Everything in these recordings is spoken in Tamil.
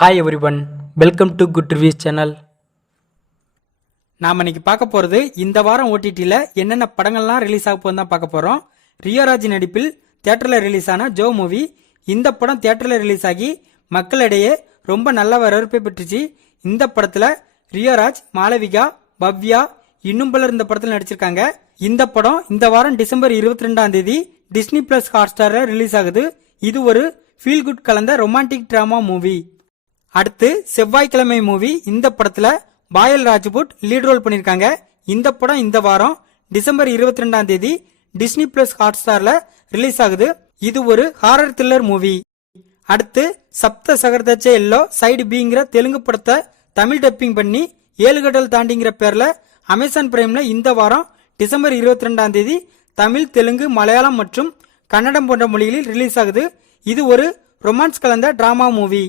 Hi everyone welcome to good reviews channel நாம் இன்னைக்கு பார்க்க போகிறது இந்த வாரம் ஓடிடியில் என்னென்ன படங்கள்லாம் ரிலீஸ் ஆக போகுதுன்னு தான் பார்க்க போகிறோம் ரியோராஜ் நடிப்பில் தியேட்டரில் ரிலீஸ் ஆன ஜோ மூவி. இந்த படம் தேட்டரில் ரிலீஸ் ஆகி மக்களிடையே ரொம்ப நல்ல வரவேற்பை பெற்றுச்சு. இந்த படத்தில் ரியோராஜ் மாளவிகா பவ்யா இன்னும் பலர் இந்த படத்தில் நடிச்சிருக்காங்க. இந்த படம் இந்த வாரம் டிசம்பர் இருபத்தி ரெண்டாம் தேதி டிஸ்னி பிளஸ் ஹாட் ஸ்டாரில் ரிலீஸ் ஆகுது. இது ஒரு ஃபீல் குட் கலந்த ரொமான்டிக் ட்ராமா மூவி அடுத்து செவ்வாய்க்கிழமை மூவி இந்த படத்துல பாயல் ராஜ்புட் லீட் ரோல் பண்ணிருக்காங்க. இந்த படம் இந்த வாரம் டிசம்பர் இருபத்தி ரெண்டாம் தேதி டிஸ்னி பிளஸ் ஹாட் ஸ்டார்ல ரிலீஸ் ஆகுது. இது ஒரு ஹாரர் த்ரில்லர் மூவி. அடுத்து சப்த சகர்தச்சே எல்லோ சைடு பிங்கிற தெலுங்கு படத்தை தமிழ் டப்பிங் பண்ணி ஏழு கடல் தாண்டிங்கிற பேர்ல அமேசான் பிரைம்ல இந்த வாரம் டிசம்பர் இருபத்தி ரெண்டாம் தேதி தமிழ் தெலுங்கு மலையாளம் மற்றும் கன்னடம் போன்ற மொழிகளில் ரிலீஸ் ஆகுது. இது ஒரு ரொமான்ஸ் கலந்த டிராமா மூவி.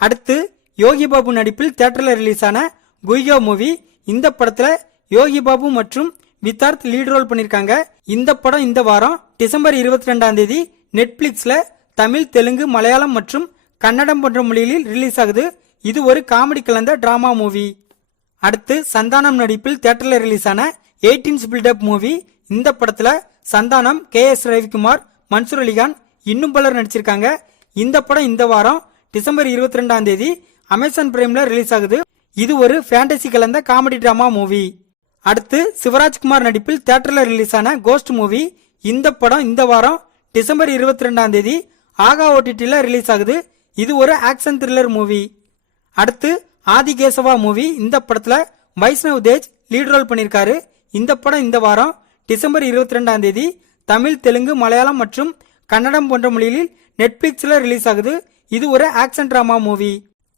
அடுத்து யோகி பாபு நடிப்பில் தியேட்டரில் ரிலீஸ் ஆன குய்யோ மூவி இந்த படத்துல யோகி பாபு மற்றும் வித்தார்த் லீட் ரோல் பண்ணிருக்காங்க. இந்த படம் இந்த வாரம் டிசம்பர் இருபத்தி ரெண்டாம் தேதி நெட்ஃபிளிக்ஸ்ல தமிழ் தெலுங்கு மலையாளம் மற்றும் கன்னடம் போன்ற மொழிகளில் ரிலீஸ் ஆகுது. இது ஒரு காமெடி கலந்த டிராமா மூவி அடுத்து சந்தானம் நடிப்பில் தியேட்டர்ல ரிலீஸ் ஆன எயிட்டீன்ஸ் பில்டப் மூவி இந்த படத்துல சந்தானம் கே எஸ் ரவிக்குமார் மன்சூர் அலிகான் இன்னும் பலர் நடிச்சிருக்காங்க. இந்த படம் இந்த வாரம் டிசம்பர் இருபத்தி ரெண்டாம் தேதி அமேசான் பிரைம்ல ரிலீஸ் ஆகுது. இது ஒரு ஃபேண்டசி கலந்த காமெடி டிராமா மூவி அடுத்து சிவராஜ்குமார் நடிப்பில் தியேட்டர்ல ரிலீஸ் ஆன கோஸ்ட் மூவி இந்த படம் இந்த வாரம் டிசம்பர் இருபத்தி ரெண்டாம் தேதி ஆகா ஓடிடியில் ரிலீஸ் ஆகுது. இது ஒரு ஆக்ஷன் த்ரில்லர் மூவி அடுத்து ஆதிகேசவா மூவி இந்த படத்தில் வைஷ்ணவ் தேஜ் லீட் ரோல் பண்ணியிருக்காரு இந்த படம் இந்த வாரம் டிசம்பர் இருபத்தி ரெண்டாம் தேதி தமிழ் தெலுங்கு மலையாளம் மற்றும் கன்னடம் போன்ற மொழிகளில் நெட்ஃபிளிக்ஸ்ல ரிலீஸ் ஆகுது. இது ஒரு ஆக்ஷன் டிராமா மூவி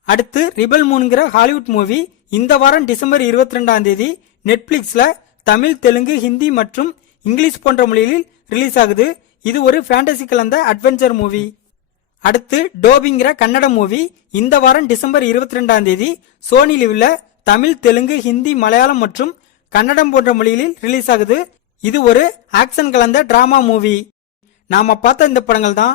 அடுத்து ரிபல் மூணுங்கிற ஹாலிவுட் மூவி இந்த வாரம் டிசம்பர் இருபத்தி ரெண்டாம் தேதி நெட்ஃபிளிக்ஸ்ல தமிழ் தெலுங்கு ஹிந்தி மற்றும் இங்கிலீஷ் போன்ற மொழிகளில் ரிலீஸ் ஆகுது. இது ஒரு ஃபேண்டசி கலந்த அட்வென்ச்சர் மூவி அடுத்து டோபிங்கிற கன்னட மூவி இந்த வாரம் டிசம்பர் இருபத்தி ரெண்டாம் தேதி சோனி லிவ்ல தமிழ் தெலுங்கு ஹிந்தி மலையாளம் மற்றும் கன்னடம் போன்ற மொழிகளில் ரிலீஸ் ஆகுது. இது ஒரு ஆக்ஷன் கலந்த டிராமா மூவி நாம பார்த்த இந்த படங்கள் தான்